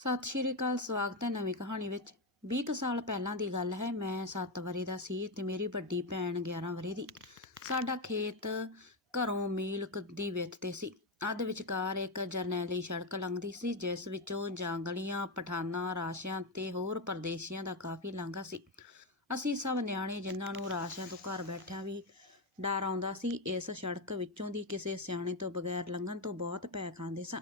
ਸਤਿ ਸ਼੍ਰੀ ਅਕਾਲ, ਸਵਾਗਤ ਹੈ ਨਵੀਂ ਕਹਾਣੀ ਵਿੱਚ। 20 ਕੁ ਸਾਲ ਪਹਿਲਾਂ ਦੀ ਗੱਲ ਹੈ, ਮੈਂ 7 ਵਰੇ ਦਾ ਸੀ ਤੇ ਮੇਰੀ ਵੱਡੀ ਭੈਣ 11 ਵਰੇ ਦੀ। ਸਾਡਾ ਖੇਤ ਘਰੋਂ ਮੀਲ ਦੀ ਵਿੱਥ ਤੇ ਸੀ। ਅੱਧ ਵਿਚਕਾਰ ਇੱਕ ਜਰਨੈਲੀ ਸੜਕ ਲੰਘਦੀ ਸੀ, ਜਿਸ ਵਿੱਚੋਂ ਜਾਂਗਲੀਆਂ, ਪਠਾਨਾਂ, ਰਾਸ਼ਿਆਂ ਤੇ ਹੋਰ ਪਰਦੇਸੀਆਂ ਦਾ ਕਾਫੀ ਲਾਂਘਾ ਸੀ। ਅਸੀਂ ਸਭ ਨਿਆਣੇ ਜਿਨ੍ਹਾਂ ਨੂੰ ਰਾਸ਼ਿਆਂ ਤੋਂ ਘਰ ਬੈਠਿਆਂ ਵੀ ਡਰ ਆਉਂਦਾ ਸੀ, ਇਸ ਸੜਕ ਵਿੱਚੋਂ ਦੀ ਕਿਸੇ ਸਿਆਣੇ ਤੋਂ ਬਗੈਰ ਲੰਘਣ ਤੋਂ ਬਹੁਤ ਪੈ ਖਾਂਦੇ ਸਾਂ।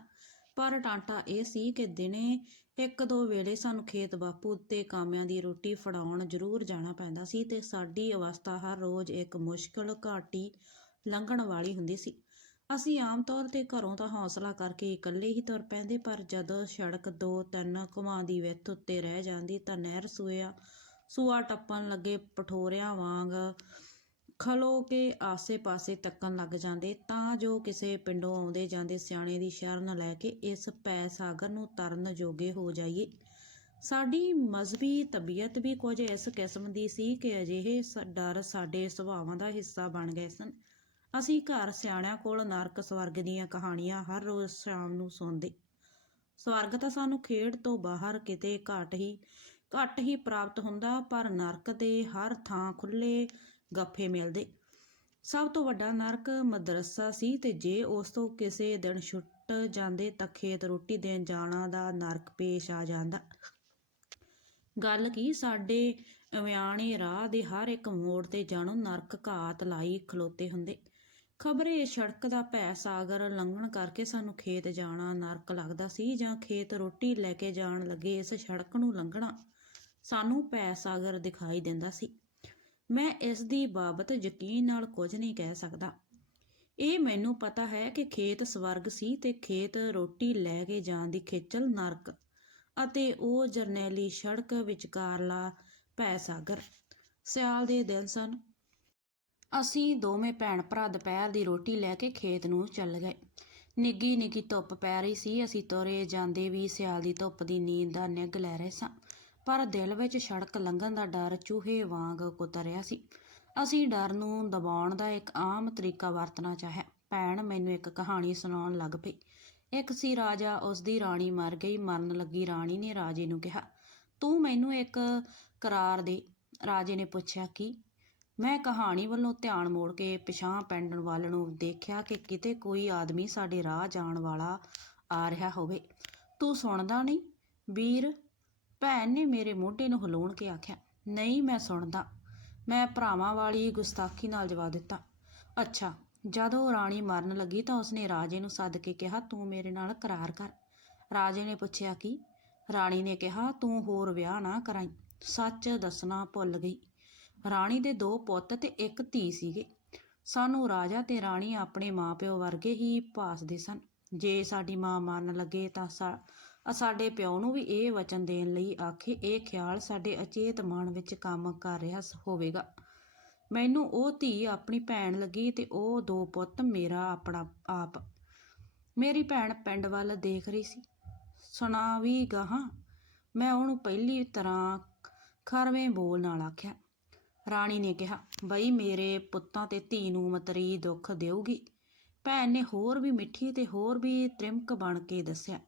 ਪਰ ਟਾਂਟਾ ਇਹ ਸੀ ਕਿ ਦਿਨੇ ਇੱਕ ਦੋ ਵੇਲੇ ਸਾਨੂੰ ਖੇਤ ਬਾਪੂ ਤੇ ਕਾਮਿਆਂ ਦੀ ਰੋਟੀ ਫੜਾਉਣ ਜ਼ਰੂਰ ਜਾਣਾ ਪੈਂਦਾ ਸੀ ਤੇ ਸਾਡੀ ਅਵਸਥਾ ਹਰ ਰੋਜ਼ ਇੱਕ ਮੁਸ਼ਕਲ ਘਾਟੀ ਲੰਘਣ ਵਾਲੀ ਹੁੰਦੀ ਸੀ। ਅਸੀਂ ਆਮ ਤੌਰ ਤੇ ਘਰੋਂ ਤਾਂ ਹੌਸਲਾ ਕਰਕੇ ਇਕੱਲੇ ਹੀ ਤੁਰ ਪੈਂਦੇ, ਪਰ ਜਦੋਂ ਸੜਕ ਦੋ ਤਿੰਨ ਘੁਮਾਂ ਦੀ ਵਿੱਥ ਉੱਤੇ ਰਹਿ ਜਾਂਦੀ ਤਾਂ ਨਹਿਰ ਸੂਇਆ ਸੂਆ ਟੱਪਣ ਲੱਗੇ ਪਠੋਰਿਆਂ ਵਾਂਗ ਖਲੋ ਕੇ ਆਸੇ-ਪਾਸੇ ਤੱਕਣ ਲੱਗ ਜਾਂਦੇ ਤਾਂ ਜੋ ਕਿਸੇ ਪਿੰਡੋਂ ਆਉਂਦੇ ਜਾਂਦੇ ਸਿਆਣੇ ਦੀ ਸ਼ਰਨ ਲੈ ਕੇ ਇਸ ਪੈ ਸਾਗਰ ਨੂੰ ਤਰਨ ਜੋਗੇ ਹੋ ਜਾਈਏ। ਸਾਡੀ ਮਜ਼ਬੀ ਤਬੀਅਤ ਵੀ ਕੁਝ ਇਸ ਕਿਸਮ ਦੀ ਸੀ ਕਿ ਅਜਿਹੇ ਡਰ ਸਾਡੇ ਸੁਭਾਵਾਂ ਦਾ ਹਿੱਸਾ ਬਣ ਗਏ ਸਨ। ਅਸੀਂ ਘਰ ਸਿਆਣਿਆਂ ਕੋਲ ਨਰਕ ਸਵਰਗ ਦੀਆਂ ਕਹਾਣੀਆਂ ਹਰ ਰੋਜ਼ ਸ਼ਾਮ ਨੂੰ ਸੁਣਦੇ। ਸਵਰਗ ਤਾਂ ਸਾਨੂੰ ਖੇਡ ਤੋਂ ਬਾਹਰ ਕਿਤੇ ਘੱਟ ਹੀ ਘੱਟ ਹੀ ਪ੍ਰਾਪਤ ਹੁੰਦਾ ਪਰ ਨਰਕ ਦੇ ਹਰ ਥਾਂ ਖੁੱਲੇ ਗੱਫੇ ਮਿਲਦੇ। ਸਭ ਤੋਂ ਵੱਡਾ ਨਰਕ ਮਦਰਸਾ ਸੀ ਤੇ ਜੇ ਉਸ ਤੋਂ ਕਿਸੇ ਦਿਨ ਛੁੱਟ ਜਾਂਦੇ ਤਾਂ ਖੇਤ ਰੋਟੀ ਦੇਣ ਜਾਣਾ ਦਾ ਨਰਕ ਪੇਸ਼ ਆ ਜਾਂਦਾ। ਗੱਲ ਕੀ, ਸਾਡੇ ਅਵਿਆਣੇ ਰਾਹ ਦੇ ਹਰ ਇੱਕ ਮੋੜ ਤੇ ਜਾਣੋ ਨਰਕ ਘਾਤ ਲਾਈ ਖਲੋਤੇ ਹੁੰਦੇ। ਖਬਰੇ ਸੜਕ ਦਾ ਭੈ ਸਾਗਰ ਲੰਘਣ ਕਰਕੇ ਸਾਨੂੰ ਖੇਤ ਜਾਣਾ ਨਰਕ ਲੱਗਦਾ ਸੀ ਜਾਂ ਖੇਤ ਰੋਟੀ ਲੈ ਕੇ ਜਾਣ ਲੱਗੇ ਇਸ ਸੜਕ ਨੂੰ ਲੰਘਣਾ ਸਾਨੂੰ ਭੈ ਸਾਗਰ ਦਿਖਾਈ ਦਿੰਦਾ ਸੀ। ਮੈਂ ਇਸ ਦੀ ਬਾਬਤ ਯਕੀਨ ਨਾਲ ਕੁਝ ਨਹੀਂ ਕਹਿ ਸਕਦਾ। ਇਹ ਮੈਨੂੰ ਪਤਾ ਹੈ ਕਿ ਖੇਤ ਸਵਰਗ ਸੀ ਤੇ ਖੇਤ ਰੋਟੀ ਲੈ ਕੇ ਜਾਣ ਦੀ ਖੇਚਲ ਨਰਕ ਅਤੇ ਉਹ ਜਰਨੈਲੀ ਸੜਕ ਵਿਚਕਾਰਲਾ ਭੈ ਸਾਗਰ। ਸਿਆਲ ਦੇ ਦਿਨ ਸਨ। ਅਸੀਂ ਦੋਵੇਂ ਭੈਣ ਭਰਾ ਦੁਪਹਿਰ ਦੀ ਰੋਟੀ ਲੈ ਕੇ ਖੇਤ ਨੂੰ ਚੱਲ ਗਏ। ਨਿੱਗੀ ਨਿੱਗੀ ਧੁੱਪ ਪੈ ਰਹੀ ਸੀ। ਅਸੀਂ ਤੁਰੇ ਜਾਂਦੇ ਵੀ ਸਿਆਲ ਦੀ ਧੁੱਪ ਦੀ ਨੀਂਦ ਦਾ ਨਿੱਘ ਲੈ ਰਹੇ ਸਾਂ। ਪਰ ਦਿਲ ਵਿੱਚ ਸੜਕ ਲੰਘਣ ਦਾ ਡਰ ਚੂਹੇ ਵਾਂਗ ਕੁਤਰਿਆ ਸੀ। ਅਸੀਂ ਡਰ ਨੂੰ ਦਬਾਉਣ ਦਾ ਇੱਕ ਆਮ ਤਰੀਕਾ ਵਰਤਣਾ ਚਾਹਿਆ। ਭੈਣ ਮੈਨੂੰ ਇੱਕ ਕਹਾਣੀ ਸੁਣਾਉਣ ਲੱਗ ਪਈ। ਇੱਕ ਸੀ ਰਾਜਾ, ਉਸ ਦੀ ਰਾਣੀ ਮਰ ਗਈ, ਮਰਨ ਲੱਗੀ ਰਾਣੀ ਨੇ ਰਾਜੇ ਨੂੰ ਕਿਹਾ, ਤੂੰ ਮੈਨੂੰ ਇੱਕ ਕਰਾਰ ਦੇ। ਰਾਜੇ ਨੇ ਪੁੱਛਿਆ, ਕਿ? ਮੈਂ ਕਹਾਣੀ ਵੱਲੋਂ ਧਿਆਨ ਮੋੜ ਕੇ ਪਿਛਾਂ ਪੈਂਡਣ ਵੱਲ ਨੂੰ ਦੇਖਿਆ ਕਿ ਕਿਤੇ ਕੋਈ ਆਦਮੀ ਸਾਡੇ ਰਾਹ ਜਾਣ ਵਾਲਾ ਆ ਰਿਹਾ ਹੋਵੇ। ਤੂੰ ਸੁਣਦਾ ਨਹੀਂ? ਵੀਰ ਭੈਣ ਨੇ ਮੇਰੇ ਮੋਢੇ ਨੂੰ ਹਿਲਾਉਣ ਕੇ ਆਖਿਆ, ਨਹੀਂ, ਮੈਂ ਸੁਣਦਾ। ਮੈਂ ਭਰਾਵਾਂ ਵਾਲੀ ਗੁਸਤਾਖੀ ਨਾਲ ਜਵਾਬ ਦਿੱਤਾ। ਅੱਛਾ, ਜਦੋਂ ਰਾਣੀ ਮਰਨ ਲੱਗੀ ਤਾਂ ਉਸਨੇ ਰਾਜੇ ਨੂੰ ਸੱਦ ਕੇ ਕਿਹਾ, ਤੂੰ ਮੇਰੇ ਨਾਲ ਕਰਾਰ ਕਰ। ਰਾਜੇ ਨੇ ਪੁੱਛਿਆ, ਕਿ? ਰਾਣੀ ਨੇ ਕਿਹਾ, ਤੂੰ ਹੋਰ ਵਿਆਹ ਨਾ ਕਰਾਈ। ਸੱਚ ਦੱਸਣਾ ਭੁੱਲ ਗਈ। ਰਾਣੀ ਦੇ ਦੋ ਪੁੱਤ ਤੇ ਇੱਕ ਧੀ ਸੀਗੇ। ਸਾਨੂੰ ਰਾਜਾ ਤੇ ਰਾਣੀ ਆਪਣੇ ਮਾਪਿਓ ਵਰਗੇ ਹੀ ਭਾਸਦੇ ਸਨ। ਜੇ ਸਾਡੀ ਮਾਂ ਮਰਨ ਲੱਗੇ ਤਾਂ ਸਾ- ਸਾਡੇ ਪਿਓ ਨੂੰ ਵੀ ਇਹ ਵਚਨ ਦੇਣ ਲਈ ਆਖੇ, ਇਹ ਖਿਆਲ ਸਾਡੇ ਅਚੇਤ ਮਨ ਵਿੱਚ ਕੰਮ ਕਰ ਰਿਹਾ ਸ- ਹੋਵੇਗਾ। ਮੈਨੂੰ ਉਹ ਧੀ ਆਪਣੀ ਭੈਣ ਲੱਗੀ ਤੇ ਉਹ ਦੋ ਪੁੱਤ ਮੇਰਾ ਆਪਣਾ ਆਪ। ਮੇਰੀ ਭੈਣ ਪਿੰਡ ਵੱਲ ਦੇਖ ਰਹੀ ਸੀ। ਸੁਣਾ ਵੀ ਗਾਹਾਂ, ਮੈਂ ਉਹਨੂੰ ਪਹਿਲੀ ਤਰ੍ਹਾਂ ਖਰਵੇਂ ਬੋਲ ਨਾਲ ਆਖਿਆ। ਰਾਣੀ ਨੇ ਕਿਹਾ, ਬਈ ਮੇਰੇ ਪੁੱਤਾਂ ਤੇ ਧੀ ਨੂੰ ਮਤਰੀ ਦੁੱਖ ਦੇਊਗੀ। ਭੈਣ ਨੇ ਹੋਰ ਵੀ ਮਿੱਠੀ ਤੇ ਹੋਰ ਵੀ ਤ੍ਰਿਮਕ ਬਣ ਕੇ ਦੱਸਿਆ।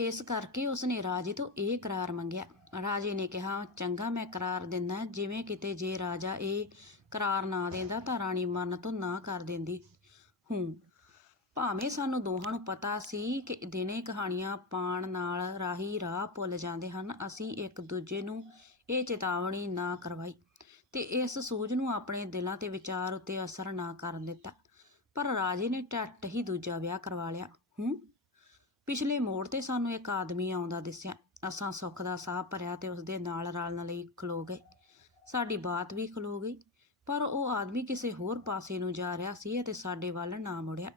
ਇਸ ਕਰਕੇ ਉਸਨੇ ਰਾਜੇ ਤੋਂ ਇਹ ਕਰਾਰ ਮੰਗਿਆ। ਰਾਜੇ ਨੇ ਕਿਹਾ, ਚੰਗਾ ਮੈਂ ਕਰਾਰ ਦਿੰਦਾ ਜਿਵੇਂ ਕਿਤੇ ਜੇ ਰਾਜਾ ਇਹ ਕਰਾਰ ਨਾ ਦਿੰਦਾ ਤਾਂ ਰਾਣੀ ਮਰਨ ਤੋਂ ਨਾ ਕਰ ਦਿੰਦੀ। ਹੂੰ। ਭਾਵੇਂ ਸਾਨੂੰ ਦੋਹਾਂ ਨੂੰ ਪਤਾ ਸੀ ਕਿ ਦਿਨੇ ਕਹਾਣੀਆਂ ਪਾਣ ਨਾਲ ਰਾਹੀ ਰਾਹ ਭੁੱਲ ਜਾਂਦੇ ਹਨ, ਅਸੀਂ ਇੱਕ ਦੂਜੇ ਨੂੰ ਇਹ ਚੇਤਾਵਨੀ ਨਾ ਕਰਵਾਈ ਤੇ ਇਸ ਸੂਝ ਨੂੰ ਆਪਣੇ ਦਿਲਾਂ ਤੇ ਵਿਚਾਰ ਉੱਤੇ ਅਸਰ ਨਾ ਕਰਨ ਦਿੱਤਾ। ਪਰ ਰਾਜੇ ਨੇ ਝੱਟ ਹੀ ਦੂਜਾ ਵਿਆਹ ਕਰਵਾ ਲਿਆ। ਹੂੰ। ਪਿਛਲੇ ਮੋੜ ਤੇ ਸਾਨੂੰ ਇੱਕ ਆਦਮੀ ਆਉਂਦਾ ਦਿਸਿਆ। ਅਸਾਂ ਸੁੱਖ ਦਾ ਸਾਹ ਭਰਿਆ ਤੇ ਉਸਦੇ ਨਾਲ ਰਲਣ ਲਈ ਖਲੋ ਗਏ। ਸਾਡੀ ਬਾਤ ਵੀ ਖਲੋ ਗਈ, ਪਰ ਉਹ ਆਦਮੀ ਕਿਸੇ ਹੋਰ ਪਾਸੇ ਨੂੰ ਜਾ ਰਿਹਾ ਸੀ ਅਤੇ ਸਾਡੇ ਵੱਲ ਨਾ ਮੁੜਿਆ।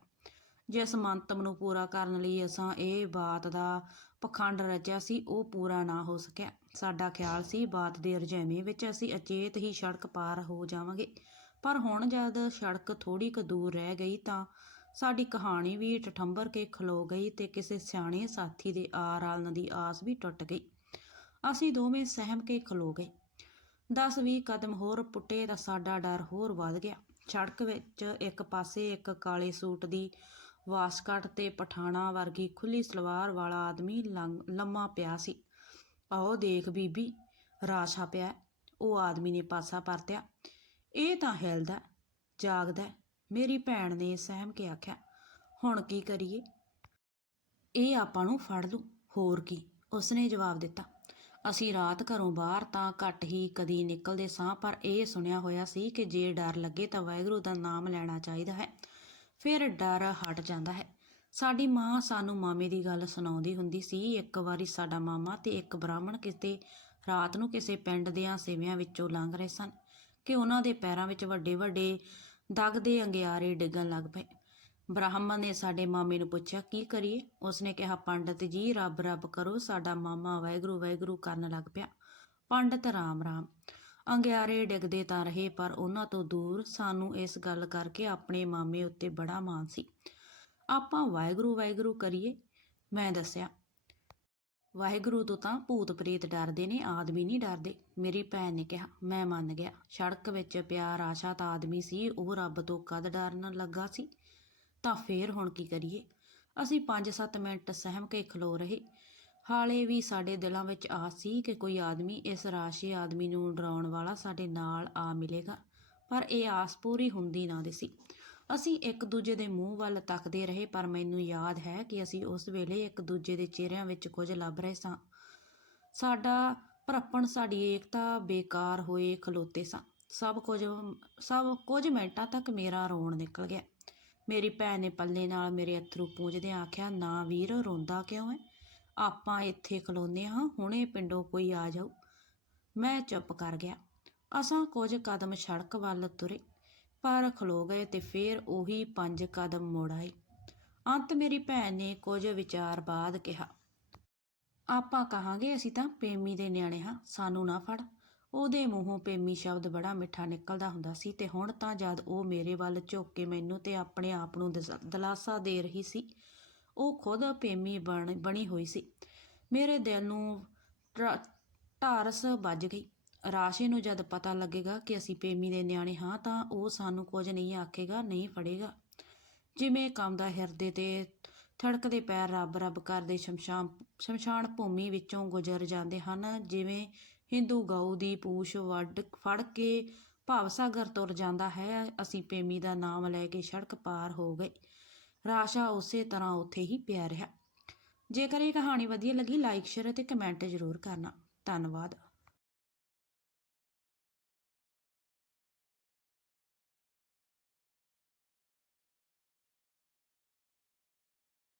ਜਿਸ ਮੰਤਵ ਨੂੰ ਪੂਰਾ ਕਰਨ ਲਈ ਅਸਾਂ ਇਹ ਬਾਤ ਦਾ ਪਖੰਡ ਰਚਿਆ ਸੀ, ਉਹ ਪੂਰਾ ਨਾ ਹੋ ਸਕਿਆ। ਸਾਡਾ ਖਿਆਲ ਸੀ, ਬਾਤ ਦੇ ਰੁਝੇਵੇਂ ਵਿੱਚ ਅਸੀਂ ਅਚੇਤ ਹੀ ਸੜਕ ਪਾਰ ਹੋ ਜਾਵਾਂਗੇ। ਪਰ ਹੁਣ ਜਦ ਸੜਕ ਥੋੜੀ ਕੁ ਦੂਰ ਰਹਿ ਗਈ ਤਾਂ ਸਾਡੀ ਕਹਾਣੀ ਵੀ ਠਠੰਬਰ ਕੇ ਖਲੋ ਗਈ ਤੇ ਕਿਸੇ ਸਿਆਣੇ ਸਾਥੀ ਦੇ ਆ ਦੀ ਆਸ ਵੀ ਟੁੱਟ ਗਈ। ਅਸੀਂ ਦੋਵੇਂ ਸਹਿਮ ਕੇ ਖਲੋ ਗਏ। 10-20 ਕਦਮ ਹੋਰ ਪੁੱਟੇ ਤਾਂ ਸਾਡਾ ਡਰ ਹੋਰ ਵੱਧ ਗਿਆ। ਸੜਕ ਵਿੱਚ ਇੱਕ ਪਾਸੇ ਇੱਕ ਕਾਲੇ ਸੂਟ ਦੀ ਵਾਸਕਟ ਤੇ ਪਠਾਣਾ ਵਰਗੀ ਖੁੱਲੀ ਸਲਵਾਰ ਵਾਲਾ ਆਦਮੀ ਲੰਗ- ਲੰਮਾ ਪਿਆ ਸੀ। ਆਓ ਦੇਖ ਬੀਬੀ ਰਾਸ਼ਾ ਪਿਆ ਉਹ ਆਦਮੀ ਨੇ ਪਾਸਾ ਪਰਤਿਆ। ਇਹ ਤਾਂ ਹਿਲਦਾ, ਜਾਗਦਾ ਮੇਰੀ ਭੈਣ ਨੇ ਸਹਿਮ ਕੇ ਆਖਿਆ, ਹੁਣ ਕੀ ਕਰੀਏ? ਇਹ ਆਪਾਂ ਨੂੰ ਫੜ ਲੂ ਹੋਰ ਕੀ? ਉਸਨੇ ਜਵਾਬ ਦਿੱਤਾ, ਅਸੀਂ ਰਾਤ ਘਰੋਂ ਬਾਹਰ ਤਾਂ ਘੱਟ ਹੀ ਕਦੀ ਨਿਕਲਦੇ ਸਾਂ, ਪਰ ਇਹ ਸੁਣਿਆ ਹੋਇਆ ਸੀ ਕਿ ਜੇ ਡਰ ਲੱਗੇ ਤਾਂ ਵਾਹਿਗੁਰੂ ਦਾ ਨਾਮ ਲੈਣਾ ਚਾਹੀਦਾ ਹੈ। ਫਿਰ ਡਰ ਹਟ ਜਾਂਦਾ ਹੈ। ਸਾਡੀ ਮਾਂ ਸਾਨੂੰ ਮਾਮੇ ਦੀ ਗੱਲ ਸੁਣਾਉਂਦੀ ਹੁੰਦੀ ਸੀ, ਇੱਕ ਵਾਰੀ ਸਾਡਾ ਮਾਮਾ ਤੇ ਇੱਕ ਬ੍ਰਾਹਮਣ ਕਿਤੇ ਰਾਤ ਨੂੰ ਕਿਸੇ ਪਿੰਡ ਦਿਆਂ ਸੇਵਿਆਂ ਵਿੱਚੋਂ ਲੰਘ ਰਹੇ ਸਨ ਕਿ ਉਹਨਾਂ ਦੇ ਪੈਰਾਂ ਵਿੱਚ ਵੱਡੇ ਵੱਡੇ ਦਗਦੇ ਅੰਗਿਆਰੇ ਡਿੱਗਣ ਲੱਗ ਪਏ। ਬ੍ਰਾਹਮਣ ਨੇ ਸਾਡੇ ਮਾਮੇ ਨੂੰ ਪੁੱਛਿਆ, ਕੀ ਕਰੀਏ? ਉਸਨੇ ਕਿਹਾ, ਪੰਡਤ ਜੀ, ਰੱਬ ਰੱਬ ਕਰੋ, ਸਾਡਾ ਮਾਮਾ ਵਾਹਿਗੁਰੂ ਵਾਹਿਗੁਰੂ ਕਰਨ ਲੱਗ ਪਿਆ। ਪੰਡਤ ਰਾਮ ਰਾਮ। ਅੰਗਿਆਰੇ ਡਿੱਗਦੇ ਤਾਂ ਰਹੇ, ਪਰ ਉਹਨਾਂ ਤੋਂ ਦੂਰ ਸਾਨੂੰ ਇਸ ਗੱਲ ਕਰਕੇ ਆਪਣੇ ਮਾਮੇ ਉੱਤੇ ਬੜਾ ਮਾਣ ਸੀ। ਆਪਾਂ ਵਾਹਿਗੁਰੂ ਵਾਹਿਗੁਰੂ ਕਰੀਏ? ਮੈਂ ਦੱਸਿਆ ਵਾਹਿਗੁਰੂ ਤੋਂ ਤਾਂ ਭੂਤ ਪ੍ਰੇਤ ਡਰਦੇ ਨੇ, ਆਦਮੀ ਨਹੀਂ ਡਰਦੇ। ਮੇਰੀ ਭੈਣ ਨੇ ਕਿਹਾ, ਮੈਂ ਮੰਨ ਗਿਆ, ਸੜਕ ਵਿੱਚ ਪਿਆ ਰਾਸ਼ਾ ਤਾਂ ਆਦਮੀ ਸੀ, ਉਹ ਰੱਬ ਤੋਂ ਕਦ ਡਰਨ ਲੱਗਾ ਸੀ? ਤਾਂ ਫੇਰ ਹੁਣ ਕੀ ਕਰੀਏ? ਅਸੀਂ 5-7 ਮਿੰਟ ਸਹਿਮ ਕੇ ਖਲੋ ਰਹੇ। ਹਾਲੇ ਵੀ ਸਾਡੇ ਦਿਲਾਂ ਵਿੱਚ ਆਸ ਸੀ ਕਿ ਕੋਈ ਆਦਮੀ ਇਸ ਰਾਸ਼ੀ ਆਦਮੀ ਨੂੰ ਡਰਾਉਣ ਵਾਲਾ ਸਾਡੇ ਨਾਲ ਆ ਮਿਲੇਗਾ, ਪਰ ਇਹ ਆਸ ਪੂਰੀ ਹੁੰਦੀ ਨਾ ਦਿਸੀ। ਅਸੀਂ ਇੱਕ ਦੂਜੇ ਦੇ ਮੂੰਹ ਵੱਲ ਤੱਕਦੇ ਰਹੇ, ਪਰ ਮੈਨੂੰ ਯਾਦ ਹੈ ਕਿ ਅਸੀਂ ਉਸ ਵੇਲੇ ਇੱਕ ਦੂਜੇ ਦੇ ਚਿਹਰਿਆਂ ਵਿੱਚ ਕੁਝ ਲੱਭ ਰਹੇ ਸਾਂ। ਸਾਡਾ ਭਰਪਣ, ਸਾਡੀ ਏਕਤਾ ਬੇਕਾਰ ਹੋਏ ਖਲੋਤੇ ਸਾਂ। ਸਭ ਕੁਝ ਸਭ ਕੁਝ ਮਿੰਟਾਂ ਤੱਕ ਮੇਰਾ ਰੋਣ ਨਿਕਲ ਗਿਆ। ਮੇਰੀ ਭੈਣ ਨੇ ਪੱਲੇ ਨਾਲ ਮੇਰੇ ਅਥਰੂ ਪੂੰਝਦਿਆਂ ਆਖਿਆ, ਨਾ ਵੀਰ, ਰੋਂਦਾ ਕਿਉਂ ਹੈ ਆਪਾਂ ਇੱਥੇ ਖਲੋਨੇ ਹਾਂ, ਹੁਣੇ ਪਿੰਡੋਂ ਕੋਈ ਆ ਜਾਊ। ਮੈਂ ਚੁੱਪ ਕਰ ਗਿਆ। ਅਸਾਂ ਕੁਝ ਕਦਮ ਸੜਕ ਵੱਲ ਤੁਰੇ। ਪਰ ਖਲੋ ਗਏ ਤੇ ਫੇਰ ਉਹੀ ਪੰਜ ਕਦਮ ਮੁੜ ਆਏ। ਅੰਤ ਮੇਰੀ ਭੈਣ ਨੇ ਕੁਝ ਵਿਚਾਰ ਬਾਅਦ ਕਿਹਾ। ਆਪਾਂ ਕਹਾਂਗੇ ਅਸੀਂ ਤਾਂ ਪੇਮੀ ਦੇ ਨਿਆਣੇ ਹਾਂ, ਸਾਨੂੰ ਨਾ ਫੜ। ਉਹਦੇ ਮੂੰਹੋਂ ਪੇਮੀ ਸ਼ਬਦ ਬੜਾ ਮਿੱਠਾ ਨਿਕਲਦਾ ਹੁੰਦਾ ਸੀ ਤੇ ਹੁਣ ਤਾਂ ਜਦ ਉਹ ਮੇਰੇ ਵੱਲ ਝੁੱਕ ਕੇ ਮੈਨੂੰ ਤੇ ਆਪਣੇ ਆਪ ਨੂੰ ਦਲਾਸਾ ਦੇ ਰਹੀ ਸੀ, ਉਹ ਖੁਦ ਪੇਮੀ ਬਣ, ਬਣੀ ਹੋਈ ਸੀ। ਮੇਰੇ ਦਿਲ ਨੂੰ ਢਾਰਸ ਵੱਜ ਗਈ। ਰਾਸ਼ੀ ਨੂੰ ਜਦ ਪਤਾ ਲੱਗੇਗਾ ਕਿ ਅਸੀਂ ਪੇਮੀ ਦੇ ਨਿਆਣੇ ਹਾਂ ਤਾਂ ਉਹ ਸਾਨੂੰ ਕੁਝ ਨਹੀਂ ਆਖੇਗਾ, ਨਹੀਂ ਫੜੇਗਾ। ਜਿਵੇਂ ਕੰਮਦਾ ਹਿਰਦੇ ਤੇ ਥੜਕਦੇ ਪੈਰ ਰੱਬ ਰੱਬ ਕਰਦੇ ਸ਼ਮਸ਼ਾਨ ਸ਼ਮਸ਼ਾਨ ਭੂਮੀ ਵਿੱਚੋਂ ਗੁਜ਼ਰ ਜਾਂਦੇ ਹਨ। ਜਿਵੇਂ ਹਿੰਦੂ ਗਊ ਦੀ ਪੂਛ ਵੱਢ, ਫੜ ਕੇ ਭਾਵਸਾਗਰ ਤੁਰ ਜਾਂਦਾ ਹੈ, ਅਸੀਂ ਪੇਮੀ ਦਾ ਨਾਮ ਲੈ ਕੇ ਸੜਕ ਪਾਰ ਹੋ ਗਏ। ਰਾਸ਼ਾ ਉਸੇ ਤਰ੍ਹਾਂ ਉੱਥੇ ਹੀ ਪਿਆ ਰਿਹਾ। ਜੇਕਰ ਇਹ ਕਹਾਣੀ ਵਧੀਆ ਲੱਗੀ ਲਾਈਕ ਸ਼ੇਅਰ ਅਤੇ ਕਮੈਂਟ ਜ਼ਰੂਰ ਕਰਨਾ। ਧੰਨਵਾਦ।